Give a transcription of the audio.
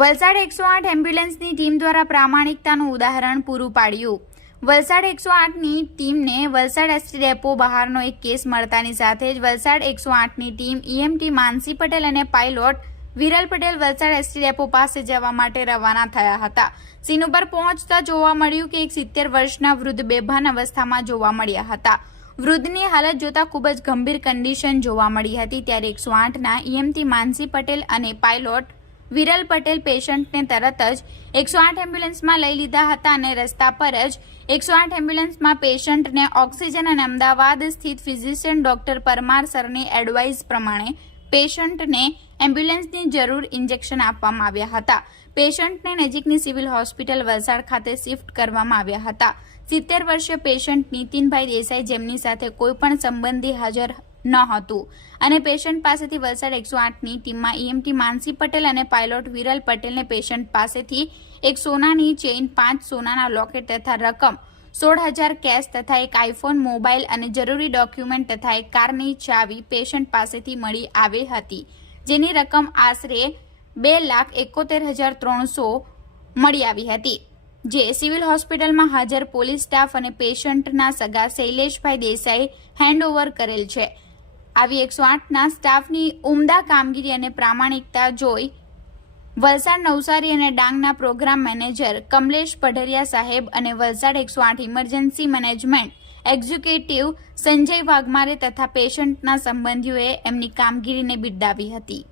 વલસાડ એકસો આઠ એમ્બ્યુલન્સની ટીમ દ્વારા પ્રામાણિકતાનું ઉદાહરણ પૂરું પાડ્યું. વલસાડ એકસો આઠની ટીમને વલસાડ એસટી ડેપો બહારનો એક કેસ મળતાની સાથે જ વલસાડ એકસો આઠની ટીમ ઈએમટી માનસી પટેલ અને pilot Viral Patel Valsad ST depot પાસે જવા માટે રવાના થયા હતા. સીન ઉપર પહોંચતા જોવા મળ્યું કે એક સિત્તેર વર્ષના વૃદ્ધ બેભાન અવસ્થામાં જોવા મળ્યા હતા. વૃદ્ધની હાલત જોતા ખૂબ જ ગંભીર કન્ડિશન જોવા મળી હતી, ત્યારે એકસો આઠના ઈએમટી માનસી પટેલ અને પાયલોટ વિરલ પટેલ પેશન્ટને તરત જ એકસો આઠ એમ્બ્યુલન્સમાં લઈ લીધા હતા અને રસ્તા પર જ એકસો આઠ એમ્બ્યુલન્સમાં પેશન્ટને ઓક્સિજન અને અમદાવાદ સ્થિત ફિઝિશિયન ડોક્ટર પરમાર સરની એડવાઇસ પ્રમાણે પેશન્ટને એમ્બ્યુલન્સની જરૂર ઇન્જેક્શન આપવામાં આવ્યા હતા. પેશન્ટને નજીકની સિવિલ હોસ્પિટલ વલસાડ ખાતે શિફ્ટ કરવામાં આવ્યા હતા. સિત્તેર વર્ષીય પેશન્ટ નીતિનભાઈ દેસાઈ જેમની સાથે કોઈપણ સંબંધી હાજર ન હતું અને પેશન્ટ પાસેથી વલસાડ એકસો આઠની ટીમમાં ઈએમટી માનસી પટેલ અને પાયલોટ વિરલ પટેલને પેશન્ટ પાસેથી એક સોનાની ચેઇન, પાંચ સોનાના લોકેટ તથા રકમ સોળ હજાર કેશ તથા એક આઈફોન, મોબાઈલ અને જરૂરી ડોક્યુમેન્ટ તથા એક કારની ચાવી પેશન્ટ પાસેથી મળી આવી હતી. જેની રકમ આશરે બે લાખ એકોતેર હજાર ત્રણસો મળી આવી હતી. જે સિવિલ હોસ્પિટલમાં હાજર પોલીસ સ્ટાફ અને પેશન્ટના સગા શૈલેષભાઈ દેસાઈ હેન્ડઓવર કરેલ છે. આવી એકસો આઠના સ્ટાફની ઉમદા કામગીરી અને પ્રામાણિકતા જોઈ વલસાડ નવસારી અને ડાંગના પ્રોગ્રામ મેનેજર કમલેશ પઢરિયા સાહેબ અને વલસાડ એકસો આઠ emergency management executive Sanjay Waghmare તથા પેશન્ટના સંબંધીઓએ એમની કામગીરીને બિરદાવી હતી.